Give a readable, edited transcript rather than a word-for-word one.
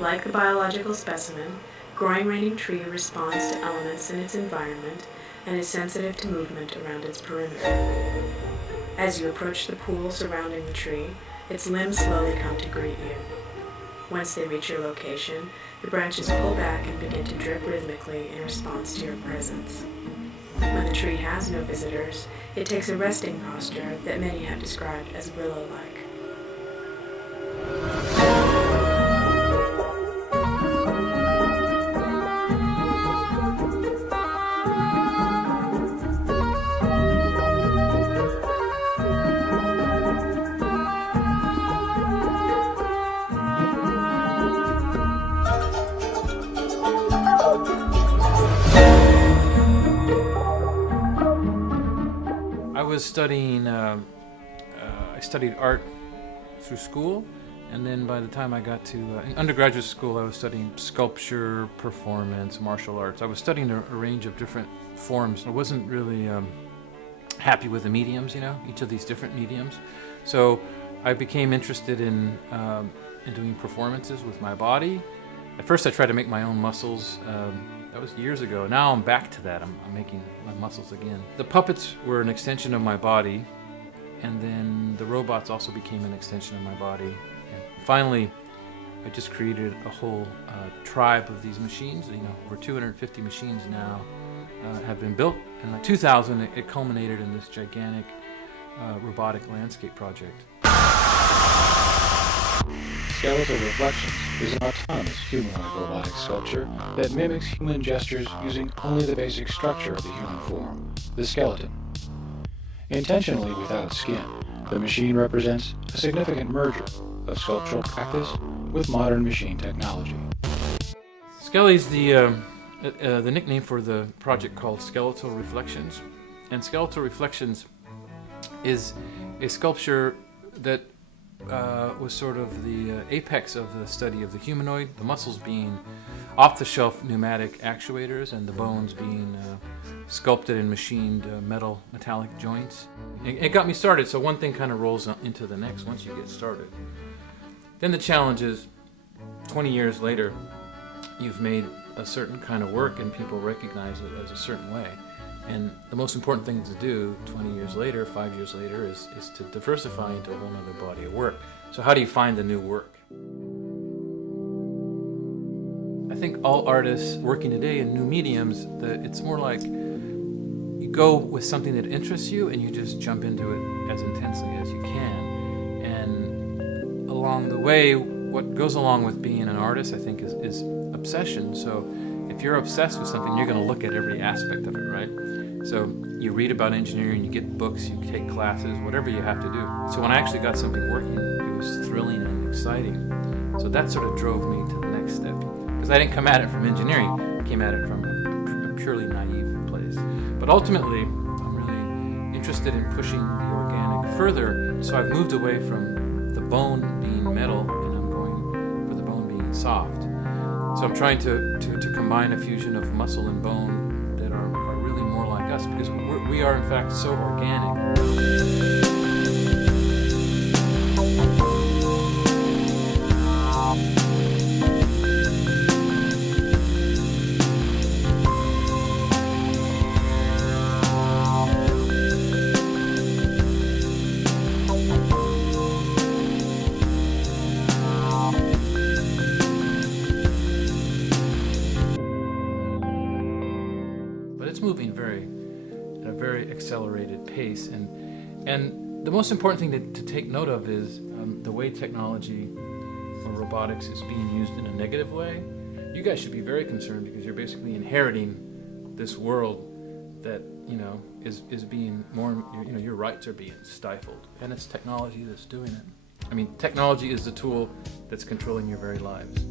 Like the biological specimen, growing reigning tree responds to elements in its environment and is sensitive to movement around its perimeter. As you approach the pool surrounding the tree, its limbs slowly come to greet you. Once they reach your location, the branches pull back and begin to drip rhythmically in response to your presence. When the tree has no visitors, it takes a resting posture that many have described as willow-like. I studied art through school, and then by the time I got to undergraduate school, I was studying sculpture, performance, martial arts. I was studying a range of different forms. I wasn't really happy with the mediums, each of these different mediums. So I became interested in doing performances with my body. At first I tried to make my own muscles. That was years ago. Now I'm back to that. I'm making my muscles again. The puppets were an extension of my body, and then the robots also became an extension of my body. And finally, I just created a whole tribe of these machines. Over 250 machines now have been built. And in 2000, it culminated in this gigantic robotic landscape project. Skeletal Reflections is an autonomous humanoid robotic sculpture that mimics human gestures using only the basic structure of the human form, the skeleton. Intentionally without skin, the machine represents a significant merger of sculptural practice with modern machine technology. Skelly's the nickname for the project called Skeletal Reflections. And Skeletal Reflections is a sculpture that was sort of the apex of the study of the humanoid, the muscles being off-the-shelf pneumatic actuators and the bones being sculpted and machined metallic joints. It got me started, so one thing kind of rolls into the next once you get started. Then the challenge is, 20 years later, you've made a certain kind of work and people recognize it as a certain way. And the most important thing to do 20 years later, 5 years later, is to diversify into a whole other body of work. So how do you find the new work? I think all artists working today in new mediums, it's more like you go with something that interests you and you just jump into it as intensely as you can. And along the way, what goes along with being an artist, I think, is obsession. So if you're obsessed with something, you're going to look at every aspect of it, right? So you read about engineering, you get books, you take classes, whatever you have to do. So when I actually got something working, it was thrilling and exciting. So that sort of drove me to the next step. Because I didn't come at it from engineering, I came at it from a purely naive place. But ultimately, I'm really interested in pushing the organic further, so I've moved away from the bone being metal, and I'm going for the bone being soft. So I'm trying to combine a fusion of muscle and bone that are really more like us, because we are in fact so organic. It's moving at a very accelerated pace, and the most important thing to take note of is the way technology or robotics is being used in a negative way. You guys should be very concerned, because you're basically inheriting this world that is being more, your rights are being stifled, and it's technology that's doing it. I mean, technology is the tool that's controlling your very lives.